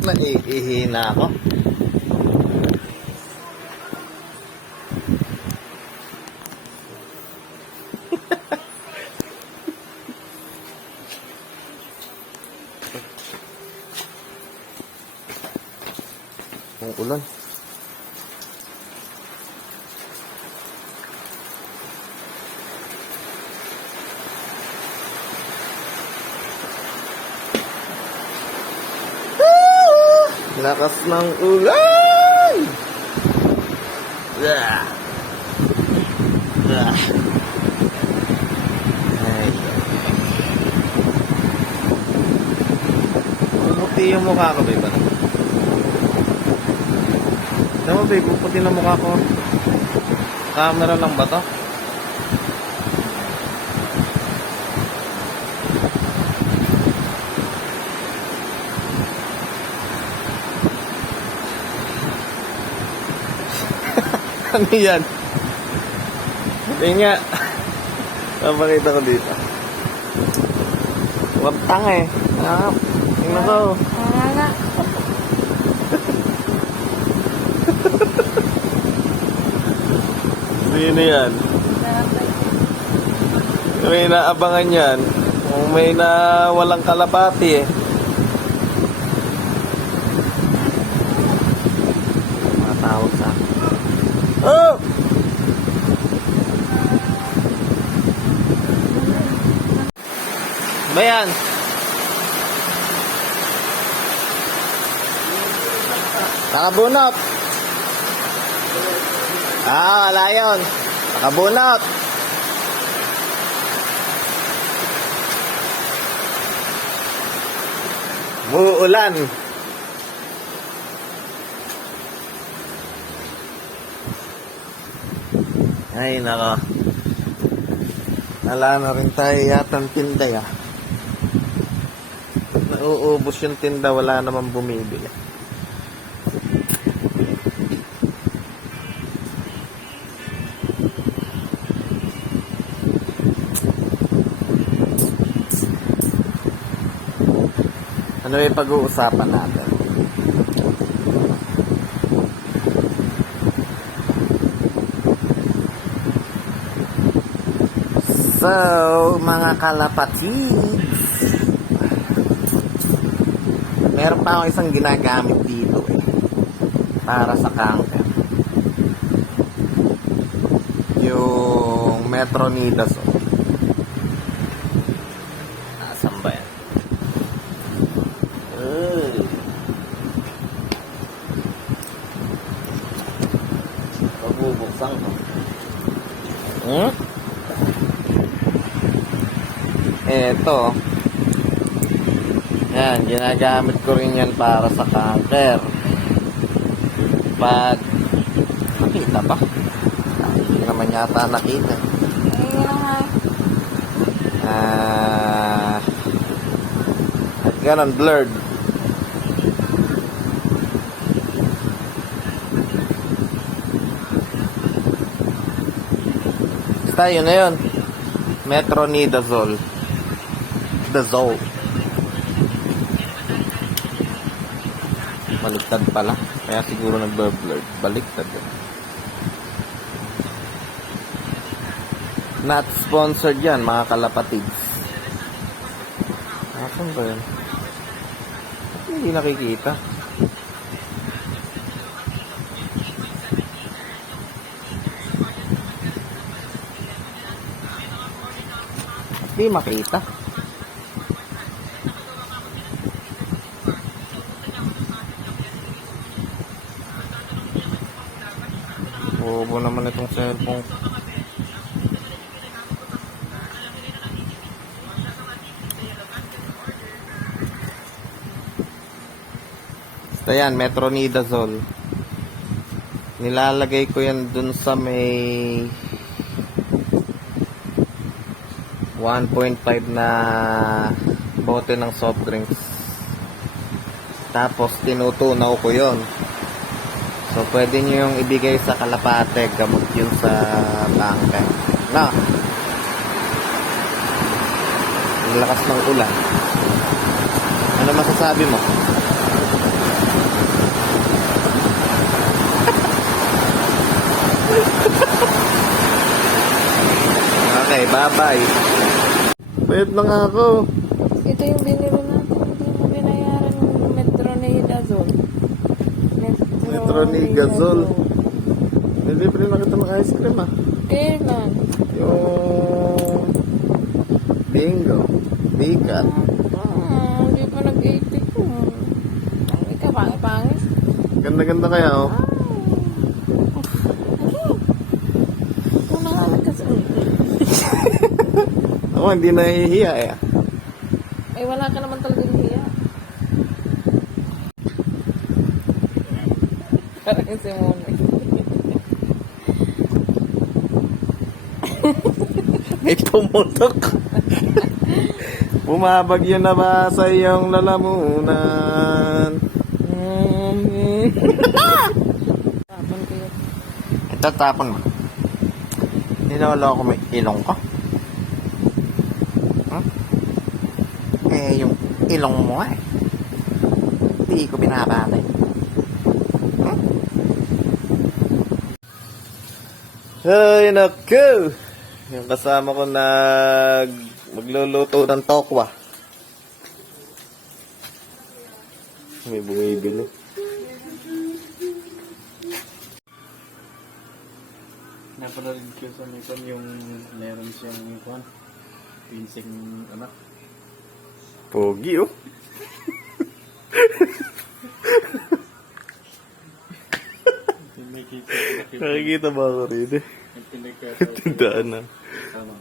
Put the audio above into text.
Naiihina ako. Ang ulan. Lakas ng ulan! Yeah. Yeah. Ay. Puputi yung mukha ko, babe. Tama, babe, puputi na mukha ko. Camera lang ba to? Ano yan? Tingnan nga. Papakita ko dito. Waptang eh. Ah, tingnan ko. Wala. Sino yan? May naabangan yan. Kung may na walang kalapati eh. Matawag sa akin. Oh! Ba yan? Nakabunot. Ah, wala yun. Nakabunot. Muulan. Ay, nako. Wala na rin tayo yatang tinda ya. Nauubos yung tinda, wala namang bumibili. Ano yung pag-uusapan natin? So, mga kalapatids, meron pa akong isang ginagamit dito eh, para sa cancer. Yung metronidazole. Nasaan ba yan? Pabubuksan ko. Eto. Yan, ginagamit ko rin yan para sa cancer. Pag nakita ba? Hindi naman yata nakita. Ganon, blurred. Basta yun na yun. Metronidazole. Dazole. Baliktad pala. Kaya siguro nag-blurred. Baliktad yun. Not sponsored yan, mga kalapatids. Asan ba yun? Hindi nakikita. Hindi makita. Bobo naman itong cellphone. Basta yan, metronidazole. Nilalagay ko yan dun sa may 1.5 na bote ng soft drinks. Tapos tinutunaw ko yon. So pwede nyo yung ibigay sa kalapate, gamot yun sa bangka. Na, ang lakas ng ulan. Ano masasabi mo? Okay, bye-bye. Bayad na nga ako. Ito yung binili natin. Hindi mo binayaran yung metronidazole. Metronidazole. Nilibre na kita ng ice cream ah. Kailan? Yung bingo. Bikat. Hindi pa nag-80 ko. Pangit ka, pangit. Ganda-ganda kaya oh. Kung nangalan ka sa... Ako hindi nahihiya eh. Ay, wala ka naman talagang hiya. Parang si Mone. May pumutok. Bumabagyo na ba sa iyong lalamunan? Tapon ko yun. Ito tapon mo. Ninawala ko may ilong ko. Huh? Eh, yung ilong mo eh. Hindi ko binabate. Huh? Ay, naku! Yung kasama ko magluluto ng tokwa. May bumibili. Napanood ko sa Nikon yung meron siyang kwan. Pinsing ano. Pogi oh. Nakikita. Nakikita ba ako rin eh? Yung pinagkataon. Tindaan na. Tama.